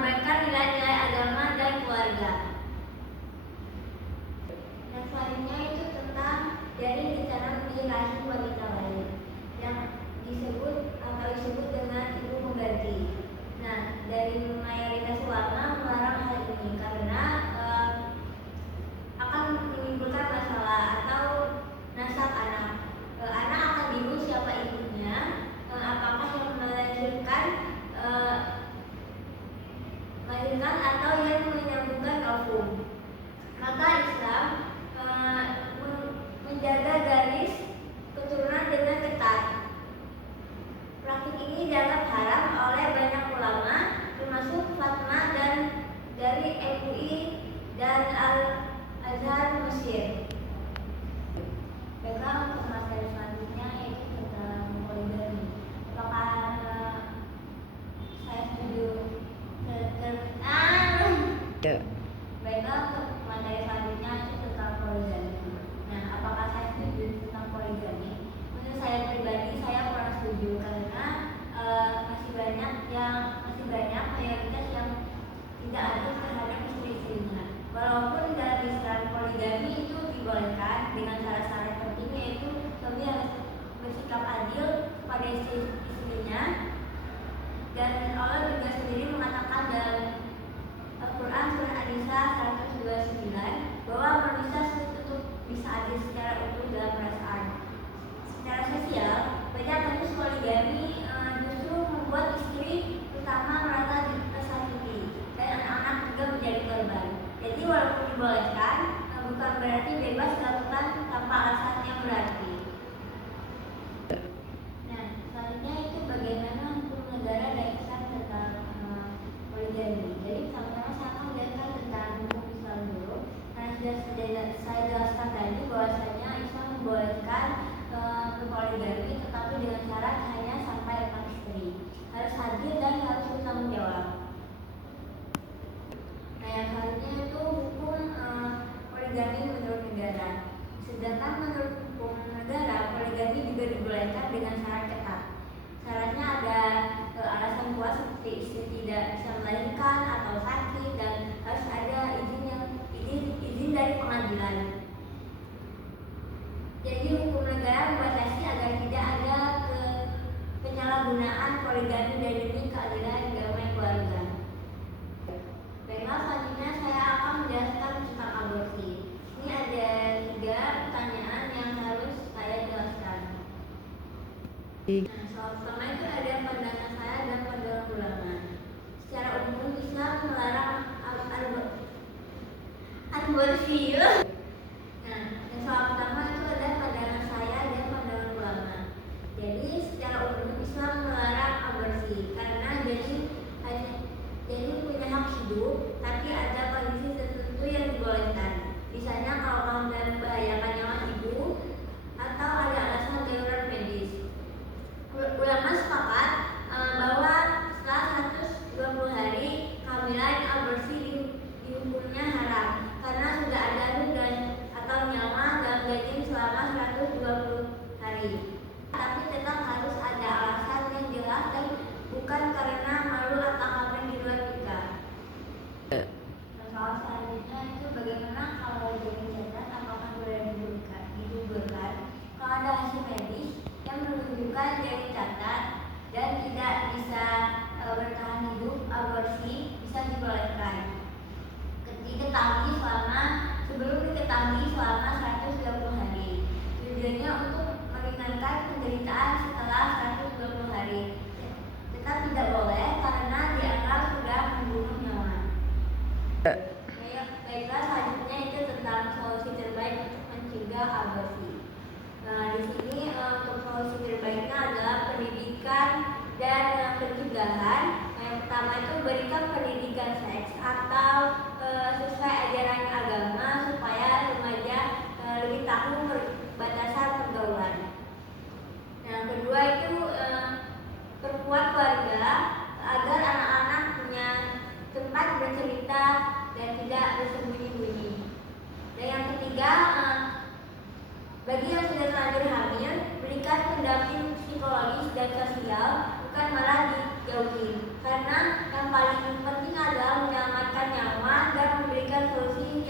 mengorbankan nilai-nilai agama dan keluarga. Yang selanjutnya itu tentang janin ditanam di rahim wanita lain yang disebut dengan ibu pengganti. Nah, dari mayoritas ulama melarang hal ini karena akan menimbulkan masalah atau nasab anak. Anak akan bingung siapa ibunya, apakah yang melahirkan atau yang menyambungkan kafum. Maka Islam menjaga garis keturunan dengan ketat. Praktik ini dianggap haram oleh banyak ulama, termasuk Fatma dan dari MUI dan Al-Azhar Mesir. Baiklah, untuk materi selanjutnya yaitu tentang poligami. Apakah saya setuju? Baiklah, untuk materi selanjutnya itu tentang poligami. Nah, apakah saya setuju tentang poligami? Menurut saya pribadi, saya kurang setuju karena masih banyak mayoritas yang tidak adil terhadap istri-istrinya. Walaupun dalam Islam poligami itu dibolehkan dengan syarat-syarat penting, yaitu suami harus bersikap adil kepada istri-istrinya, dan Allah juga sendiri mengatakan dalam Al-Quran surah An-Nisa 129 bahwa manusia untuk bisa adil secara utuh dalam perasaan. Secara sosial, banyak kasus poligami justru membuat istri terutama merasa tersakiti dan anak-anak juga menjadi korban. Jadi walaupun dibolehkan, bukan berarti bebas dilakukan tanpa alasan yang berarti. Nah, selanjutnya itu bagaimana hukum negara dan Islam tentang poligami. Jadi pertama-tama saya akan menjelaskan tentang hukum Islam dulu. Karena sudah saya jelaskan tadi bahwasanya Islam membolehkan poligami, tetapi dengan syarat hanya sampai 4 istri. Harus hadir dan harus bertanggung jawab. Nah, yang selanjutnya itu hukum poligami menurut negara. Sedangkan menurut hukum negara, poligami juga dibolehkan dengan syarat ketat. Syaratnya ada alasan kuat seperti istri tidak bisa melahirkan atau sakit, dan harus ada izin dari pengadilan. Jadi hukum negara membatasi agar tidak ada penyalahgunaan poligami dan demi keadilan agama dan keluarga. Baiklah, selanjutnya saya akan menjelaskan tentang aborsi. Ini ada 3 pertanyaan yang harus saya jelaskan. Nah, soal pertama itu ada pandangan saya dan pandangan ulama. Secara umum Islam melarang aborsi. Nah, yang soal pertama itu ada pandangan saya dan pandangan ulama. Jadi secara umum Islam melarang aborsi karena janin punya hak hidup, tapi ada kondisi tertentu yang dibolehkan. Misalnya kalau dalam membahayakan nyawa ibu atau ada alasan darurat medis. Ulama sepakat bahwa setelah 120 hari kehamilan aborsi dihukumnya haram karena sudah ada ruh atau nyawa dalam janin selama 120 hari. Tapi tetap harus ada alasan yang jelas dan bukan karena malu atau hamil di luar nikah. Soal selanjutnya itu bagaimana kalau janin cacat apakah boleh digugurkan? Kalau ada hasil medis yang menunjukkan janin cacat dan tidak bisa bertahan hidup, aborsi bisa dibolehkan. Sebelum diketahui selama 120 hari. Tujuannya untuk meringankan penderitaan setelah 120 hari. Tetap tidak boleh karena dianggap sudah membunuh nyawa. Baiklah, selanjutnya itu tentang solusi terbaik untuk mencegah aborsi. Nah, di sini untuk solusi terbaiknya adalah pendidikan dan pencegahan. Yang pertama itu berikan pendidikan seks atau sesuai ajaran agama supaya remaja lebih tahu batasan pergaulan. Yang kedua itu perkuat keluarga agar anak-anak punya tempat bercerita dan tidak bersembunyi-bunyi. Dan yang ketiga, bagi yang sudah terlanjur hamil, berikan pendamping psikologis dan sosial, bukan malah jauhi, karena yang paling penting adalah menyelamatkan nyawa dan memberikan solusi